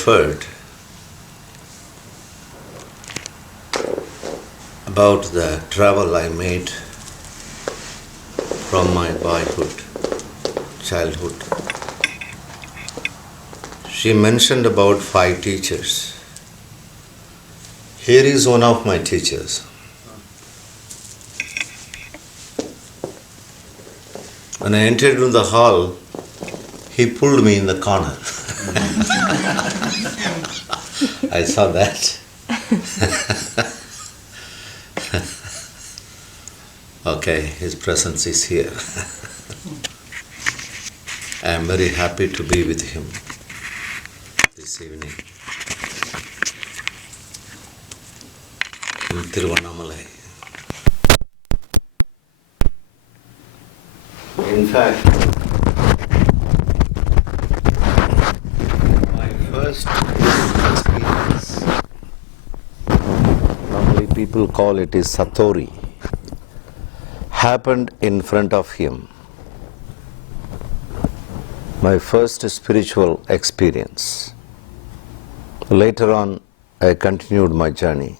referred about the travel I made from my boyhood, childhood. She mentioned about 5 teachers. Here is one of my teachers. When I entered into the hall, he pulled me in the corner. I saw that. Okay, his presence is here. I am very happy to be with him this evening in Tiruvannamalai. In fact, my first experience, normally people call it is Satori, happened in front of him. My first spiritual experience. Later on, I continued my journey.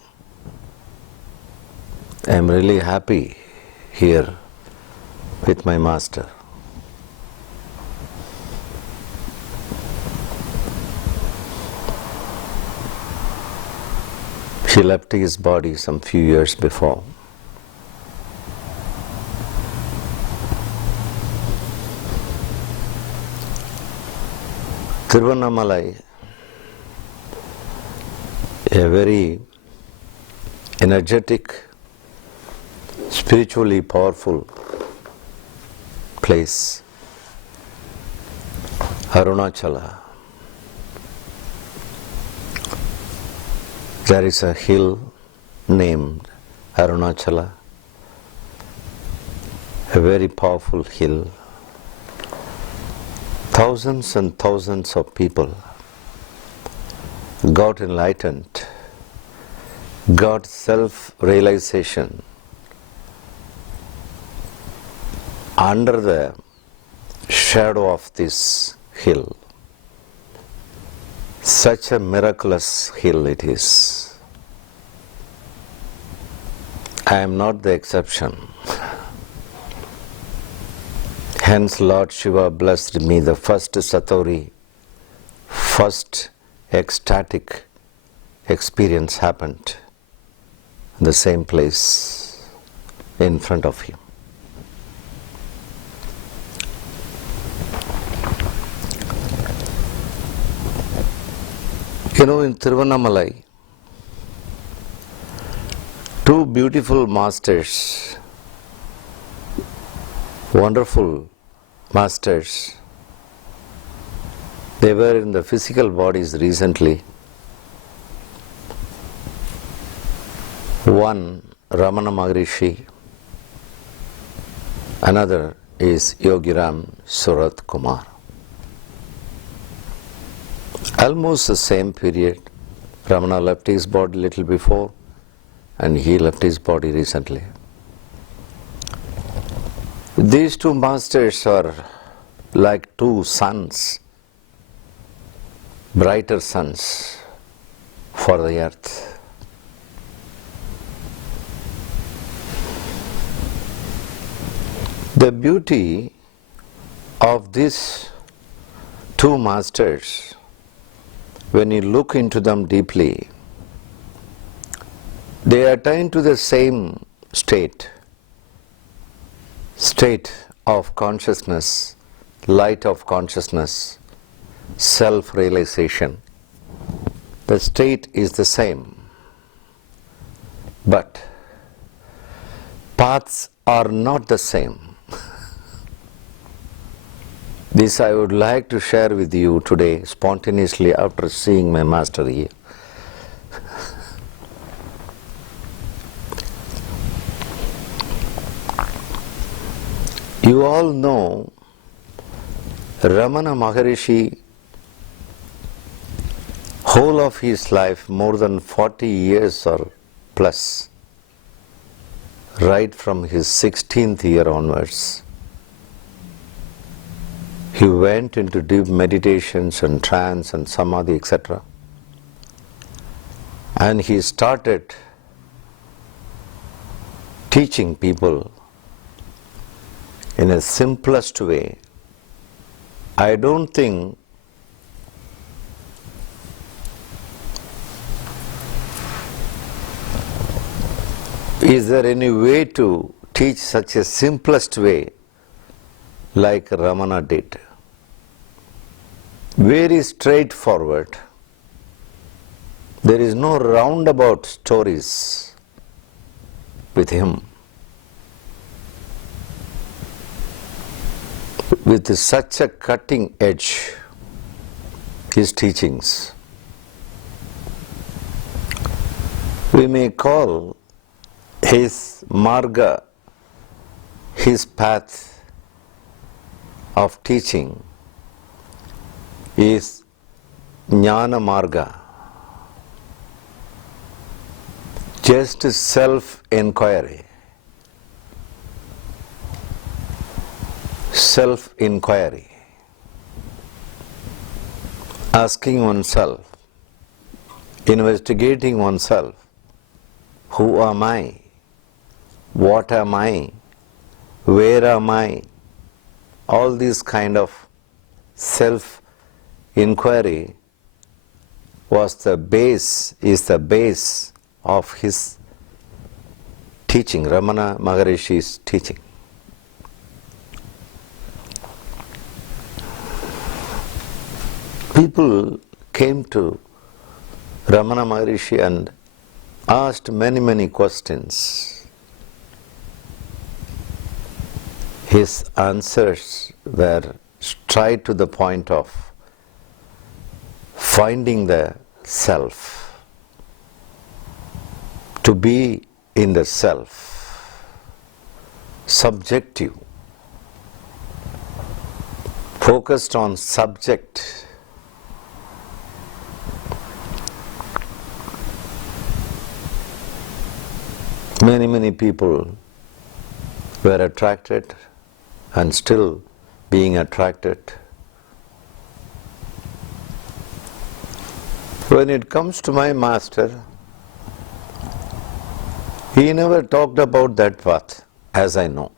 I am really happy here with my master. He left his body some few years before. Tiruvannamalai, a very energetic, spiritually powerful place. Arunachala. There is a hill named Arunachala, a very powerful hill. Thousands and thousands of people got enlightened, got self-realization under the shadow of this hill. Such a miraculous hill it is. I am not the exception. Hence Lord Shiva blessed me the first Satori, first ecstatic experience happened in the same place in front of him. You know, in Tiruvannamalai, 2 beautiful masters, wonderful masters, they were in the physical bodies recently. One, Ramana Maharishi, another is Yogiram Surat Kumar. Almost the same period. Ramana left his body a little before and he left his body recently. These 2 masters are like 2 suns, brighter suns for the earth. The beauty of these 2 masters, when you look into them deeply, they attain to the same state of consciousness, light of consciousness, self-realization. The state is the same, but paths are not the same. This I would like to share with you today, spontaneously after seeing my master here. You all know Ramana Maharishi, whole of his life, more than 40 years or plus, right from his 16th year onwards, He went into deep meditations and trance and samadhi, etc. And he started teaching people in a simplest way. I don't think is there any way to teach such a simplest way like Ramana did. Very straightforward. There is no roundabout stories with him. With such a cutting edge, his teachings. We may call his marga, his path of teaching is Jnana Marga. Just self-inquiry. Self-inquiry. Asking oneself, investigating oneself. Who am I? What am I? Where am I? All these kind of self-inquiry is the base of his teaching, Ramana Maharishi's teaching. People came to Ramana Maharishi and asked many questions. His answers were straight to the point of finding the self. To be in the self. Subjective. Focused on subject. Many people were attracted and still being attracted. When it comes to my master, he never talked about that path, as I know.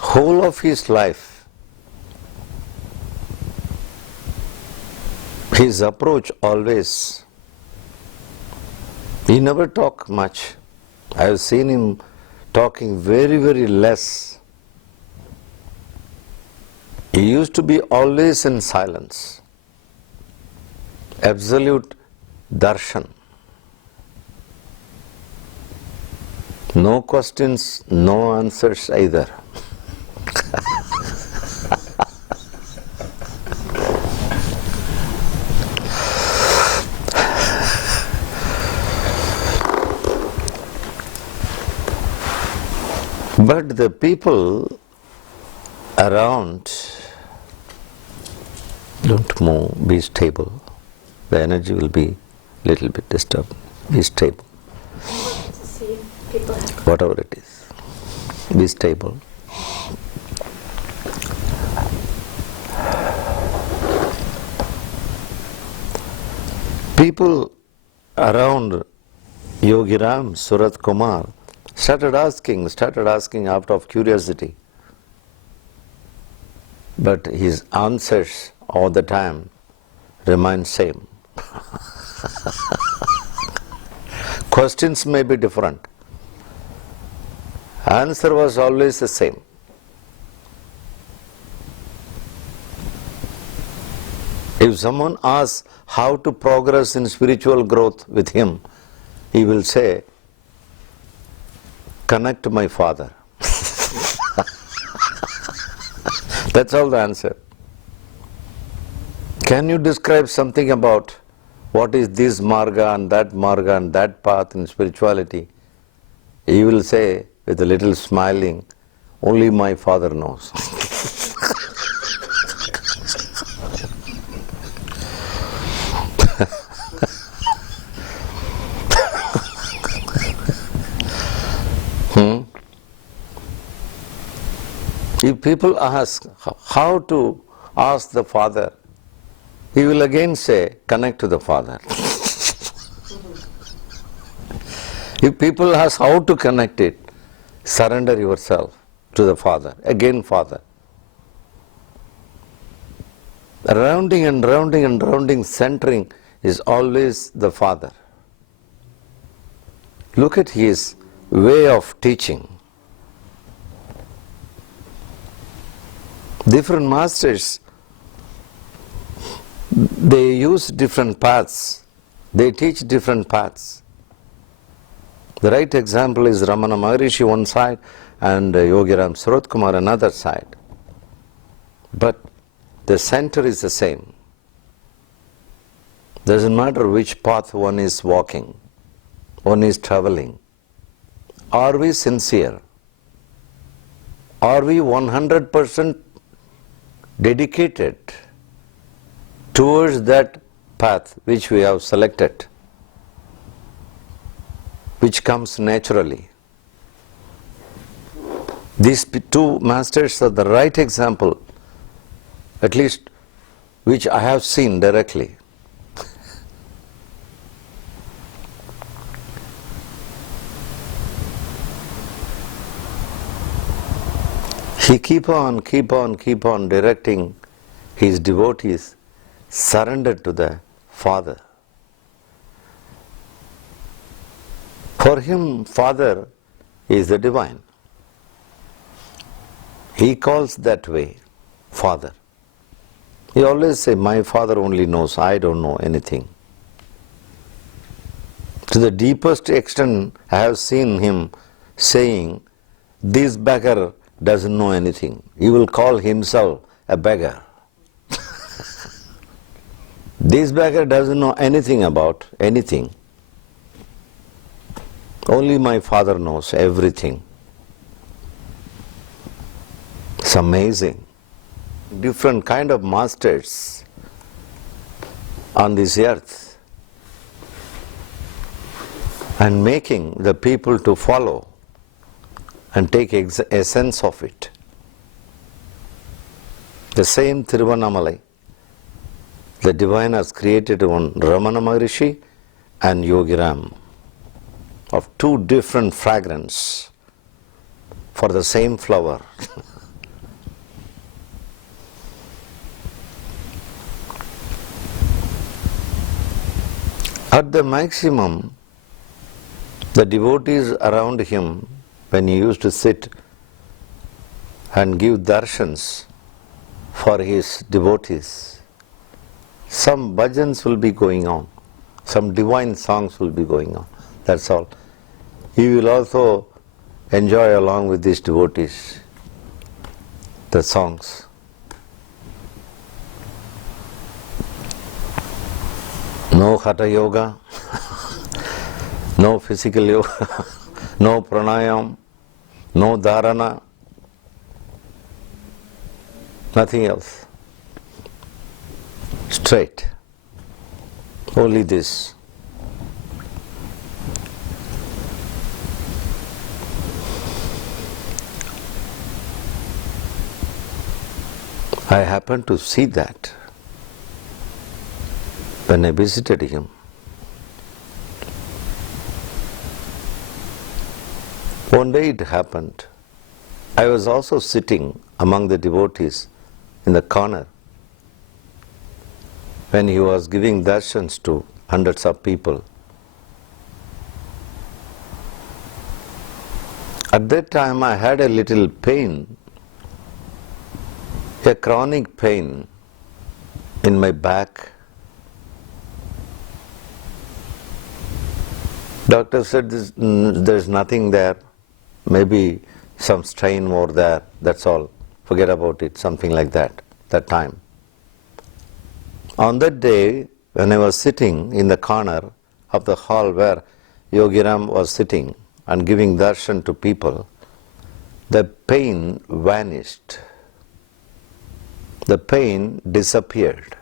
Whole of his life, his approach always, he never talked much. I have seen him talking very less. He used to be always in silence. Absolute darshan. No questions, no answers either. But the people around, don't move, be stable. The energy will be little bit disturbed. Be stable. Whatever it is, be stable. People around Yogiram, Surat Kumar started asking out of curiosity. But his answers all the time remain same. Questions may be different. Answer was always the same. If someone asks how to progress in spiritual growth with him, he will say, connect to my father. That's all the answer. Can you describe something about what is this marga and that path in spirituality? He will say with a little smiling, only my father knows. When people ask how to ask the Father, he will again say, connect to the Father. If people ask how to connect it, surrender yourself to the Father. Again, Father. Rounding and rounding and rounding, centering is always the Father. Look at his way of teaching. Different masters, they use different paths. They teach different paths. The right example is Ramana Maharishi one side and Yogiram Surotkumar another side. But the center is the same. Doesn't matter which path one is walking, one is traveling. Are we sincere? Are we 100% dedicated towards that path which we have selected, which comes naturally? These two masters are the right example, at least which I have seen directly. He keep on directing his devotees surrendered to the Father. For him, Father is the divine. He calls that way Father. He always say, my Father only knows, I don't know anything. To the deepest extent, I have seen him saying, this beggar doesn't know anything. He will call himself a beggar. This beggar doesn't know anything about anything. Only my Father knows everything. It's amazing. Different kind of masters on this earth and making the people to follow and take essence of it. The same Tiruvannamalai, the divine has created one Ramana Maharishi and Yogiram of two different fragrance for the same flower. At the maximum, the devotees around him, when he used to sit and give darshans for his devotees, some bhajans will be going on, some divine songs will be going on, that's all. He will also enjoy along with these devotees the songs. No hatha yoga, no physical yoga, no pranayam, no dharana, nothing else. Straight. Only this. I happened to see that when I visited him. One day it happened. I was also sitting among the devotees in the corner when he was giving darshans to hundreds of people. At that time I had a little pain, a chronic pain in my back. Doctor said there's nothing there, maybe some strain more there, that's all, forget about it, something like that time. On that day, when I was sitting in the corner of the hall where Yogiram was sitting and giving darshan to people, the pain vanished. The pain disappeared.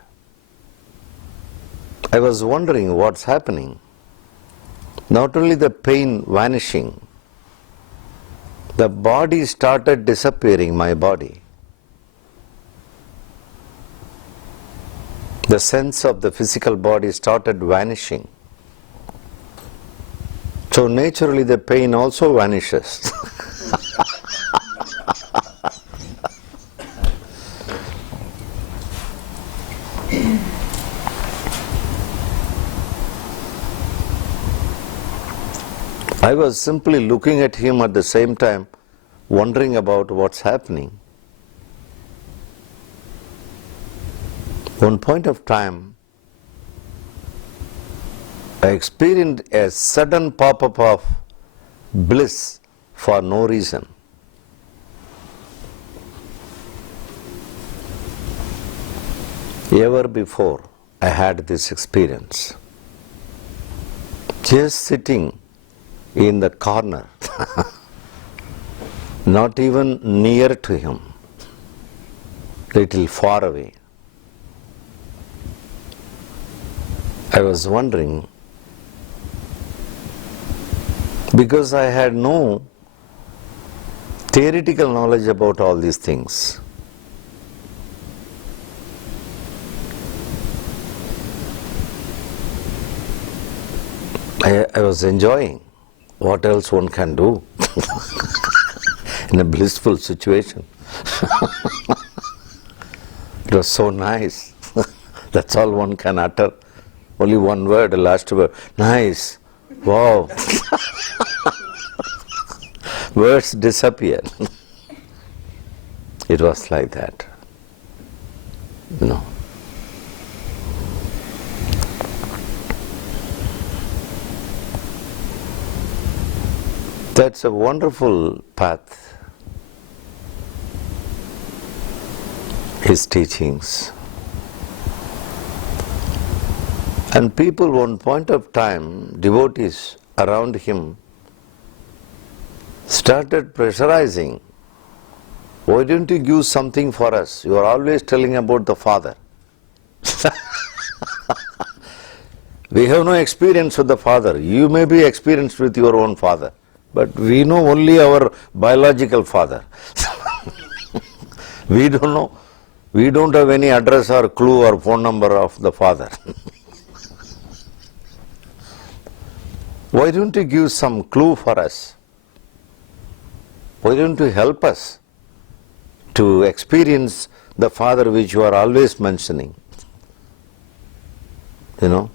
I was wondering what's happening. Not only the pain vanishing, the body started disappearing, my body. the sense of the physical body started vanishing. So naturally the pain also vanishes. I was simply looking at him at the same time, wondering about what's happening. One point of time, I experienced a sudden pop-up of bliss for no reason. Ever before, I had this experience. Just sitting in the corner, not even near to him, little far away. I was wondering, because I had no theoretical knowledge about all these things. I was enjoying. What else one can do in a blissful situation? It was so nice. That's all one can utter. Only one word, the last word. Nice. Wow. Words disappear. It was like that. No. That's a wonderful path, his teachings. And people, one point of time, devotees around him started pressurizing. Why don't you give something for us? You are always telling about the Father. We have no experience with the Father. You may be experienced with your own father, but we know only our biological father. We don't know. We don't have any address or clue or phone number of the Father. Why don't you give some clue for us? Why don't you help us to experience the Father which you are always mentioning? You know?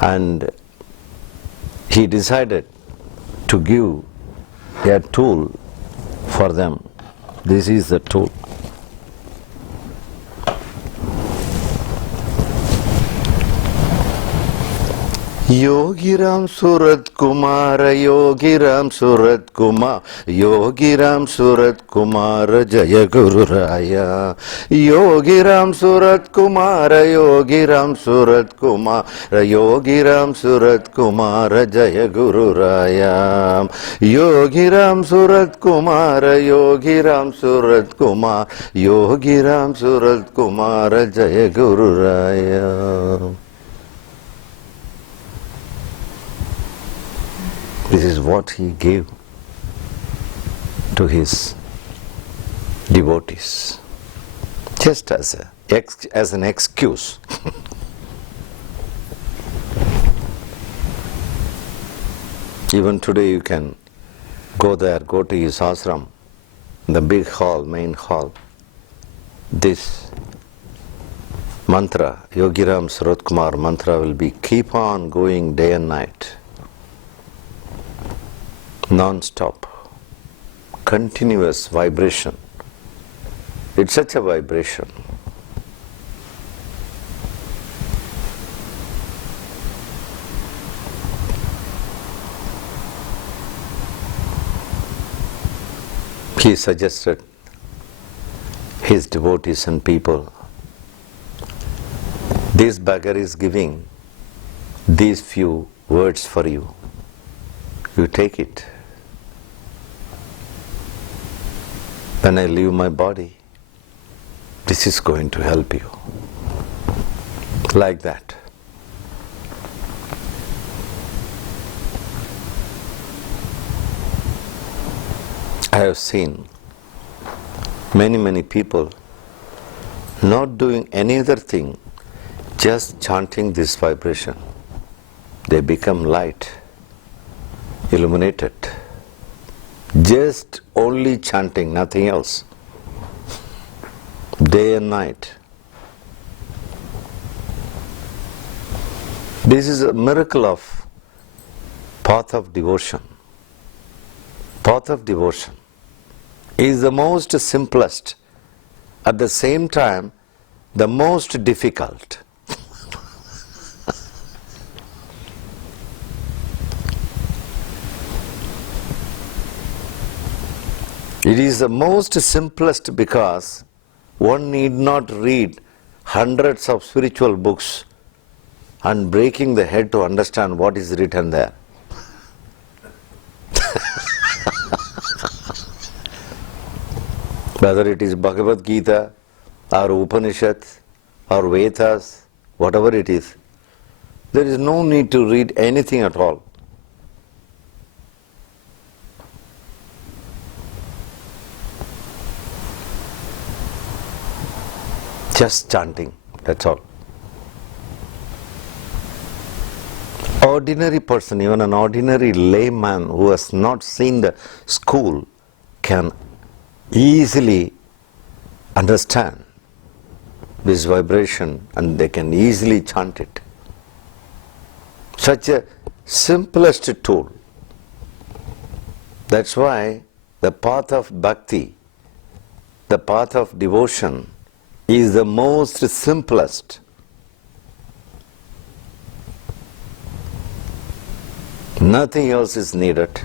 And he decided to give a tool for them. This is the tool. Yogiram Surat Kumara, Yogiram Surat Kumar, Yogiram Surat Kumara, Jaya Guru Raya. Yogiram Surat Kumara, Yogiram Surat Kumar, Yogiram Surat Kumara, Jaya Guru Raya. Yogiram Surat Kumara, Yogiram Surat Kumar, Yogiram Surat Kumara, Jaya Guru Raya. This is what he gave to his devotees, just as an excuse. Even today you can go there, go to his ashram, the big hall, main hall. This mantra, Yogiram Surat Kumar mantra, will be keep on going day and night. Non-stop, continuous vibration. It's such a vibration. He suggested his devotees and people, this beggar is giving these few words for you. You take it. When I leave my body, this is going to help you. Like that. I have seen many people not doing any other thing, just chanting this vibration. They become light, illuminated. Just only chanting, nothing else. Day and night. This is a miracle of path of devotion. Path of devotion is the most simplest, at the same time the most difficult. It is the most simplest because one need not read hundreds of spiritual books and breaking the head to understand what is written there. Whether it is Bhagavad Gita or Upanishads or Vedas, whatever it is, there is no need to read anything at all. Just chanting, that's all. Ordinary person, even an ordinary layman who has not seen the school can easily understand this vibration and they can easily chant it. Such a simplest tool. That's why the path of bhakti, the path of devotion is the most simplest. Nothing else is needed.